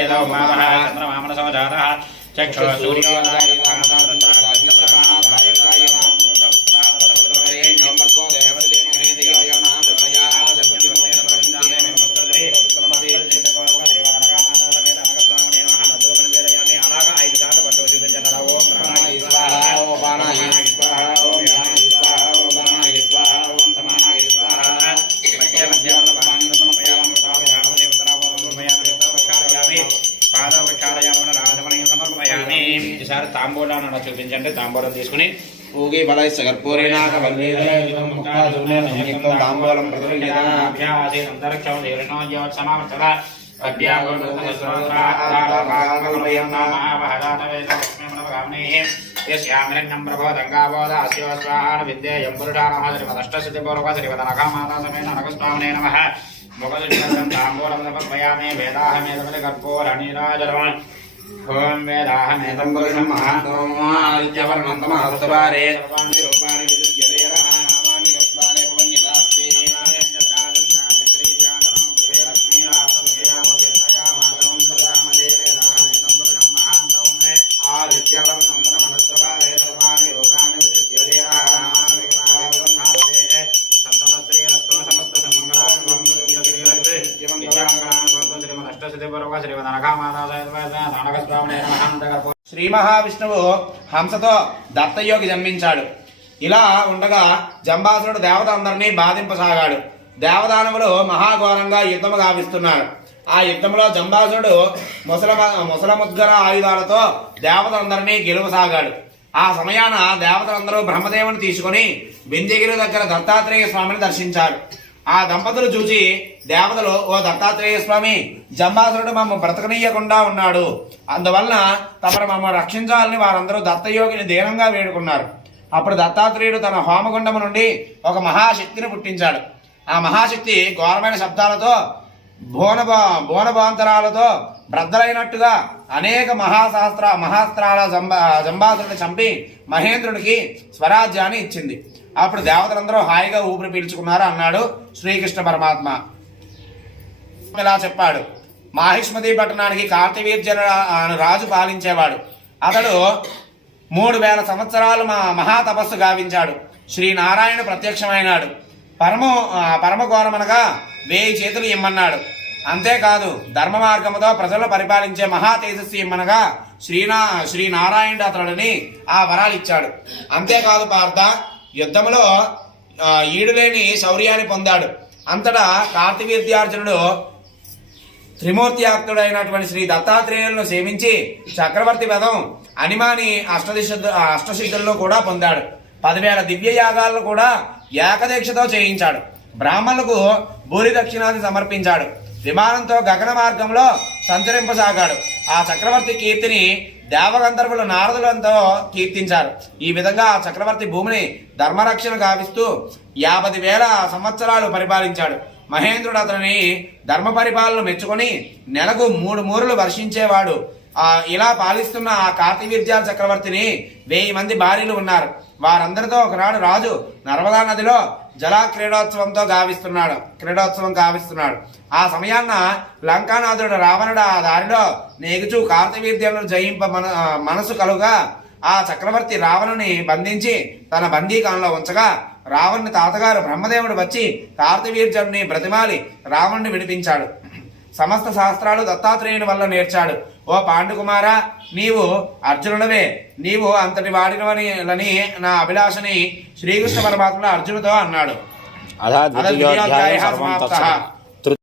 वेदो मामः चक्षुः ఈసారి తాంబూలాన్ని అలా చూపించండి. తాంబూలం తీసుకుని పూగి బలై సగర్పూరినాక తాంబూలం యస్యామిరణ్యం ప్రభోదంగాబోధ అస్యోస్వాహాన విద్యేయం పురుషానహరిమదష్టసిద్ధిపూర్వక శ్రీవదనఘామాతా సమేత నగస్వామినే నమః ముఖదుష్టం తాంబూలం సమర్పయామి వేదాహమేదమని కర్పూరణీరాజలమన్ ఓం వేదాహమేదం పురుషం మహాంతం రూపాణి శ్రీ మహావిష్ణువు హంసతో దత్తయోగి జన్మించాడు. ఇలా ఉండగా జంబాసురుడు దేవత అందరినీ బాధింపసాగాడు. దేవదానవులు మహాఘోరంగా యుద్ధము గావిస్తున్నారు. ఆ యుద్ధంలో జంబాసురుడు ముసల ముసలముద్గర ఆయుధాలతో దేవతలందరినీ గెలువసాగాడు. ఆ సమయాన దేవతలందరూ బ్రహ్మదేవుని తీసుకుని బింజగిరి దగ్గర దత్తాత్రేయ స్వామిని దర్శించారు. ఆ దంపతులు చూసి దేవతలు ఓ దత్తాత్రేయ స్వామి జంబాసురుడు మమ్మ బ్రతకనీయకుండా ఉన్నాడు. అందువలన తమరు మమ్మ రక్షించాలని వారందరూ దత్తయోగిని దీనంగా వేడుకున్నారు. అప్పుడు దత్తాత్రేయుడు తన హోమగుండము నుండి ఒక మహాశక్తిని పుట్టించాడు. ఆ మహాశక్తి ఘోరమైన శబ్దాలతో బోనబా భోనభాంతరాలతో బ్రద్దలైనట్టుగా అనేక మహాశాస్త్ర మహాస్త్రాల జంబా జంబాసురుని చంపి మహేంద్రుడికి స్వరాజ్యాన్ని ఇచ్చింది. అప్పుడు దేవతలందరూ హాయిగా ఊపిరి పీల్చుకున్నారు అన్నాడు శ్రీకృష్ణ పరమాత్మ. ఇలా చెప్పాడు. మాహిష్మతి పట్టణానికి కార్తవీర్జన అను రాజు పాలించేవాడు. అతడు మూడు వేల సంవత్సరాలు మా మహాతపస్సు గావించాడు. శ్రీనారాయణ ప్రత్యక్షమైనాడు. పరమ ఆ, పరమఘోరమనగా వేయి చేతులు ఇమ్మన్నాడు. అంతేకాదు ధర్మ మార్గముతో ప్రజలు పరిపాలించే మహా తేజస్వి మనగా శ్రీనా శ్రీనారాయణుడు అతడిని ఆ వరాలు ఇచ్చాడు. అంతేకాదు పార్థ యుద్ధంలో ఈడులేని శౌర్యాన్ని పొందాడు. అంతటా కార్తవీర్యార్జునుడు త్రిమూర్తియాక్తుడైనటువంటి శ్రీ దత్తాత్రేయులను సేవించి చక్రవర్తి పదం అనిమాని అష్టదిశ అష్టసిద్ధులను కూడా పొందాడు. పదివేల దివ్య యాగాలను కూడా ఏకదీక్షతో చేయించాడు. బ్రాహ్మణులకు భూరి దక్షిణాది సమర్పించాడు. విమానంతో గగన మార్గంలో సంచరింపసాగాడు. ఆ చక్రవర్తి కీర్తిని దేవగంధర్వులు నారదులంతో కీర్తించారు. ఈ విధంగా ఆ చక్రవర్తి భూమిని ధర్మరక్షణ గావిస్తూ యాభై వేల సంవత్సరాలు పరిపాలించాడు. మహేంద్రుడు అతనిని ధర్మ పరిపాలన మెచ్చుకొని నెలకు మూడు మూరలు వర్షించేవాడు. ఇలా పాలిస్తున్న ఆ కార్తవీర్యాల చక్రవర్తిని వెయ్యి మంది భార్యలు ఉన్నారు. వారందరితో ఒకనాడు రాజు నర్మదా నదిలో జలా క్రీడోత్సవంతో గావిస్తున్నాడు క్రీడోత్సవం గావిస్తున్నాడు. ఆ సమయాన్న లంకానాథుడు రావణుడు ఆ దారిలో నేగుచూ కార్తవీర్యాలను జయింప మన మనసు కలుగా ఆ చక్రవర్తి రావణుని బంధించి తన బందీకాలంలో ఉంచగా రావణుని తాతగారు బ్రహ్మదేవుడు వచ్చి కార్తవీర్జుని బ్రతిమాలి రావణుని విడిపించాడు. సమస్త శాస్త్రాలు దత్తాత్రేయుని వల్ల నేర్చాడు. ఓ పాండుకుమారా నీవు అర్జునుడవే. నీవు అంతటి వాడినవని నా అభిలాషని శ్రీకృష్ణ పరమాత్ముడు అర్జునుతో అన్నాడు.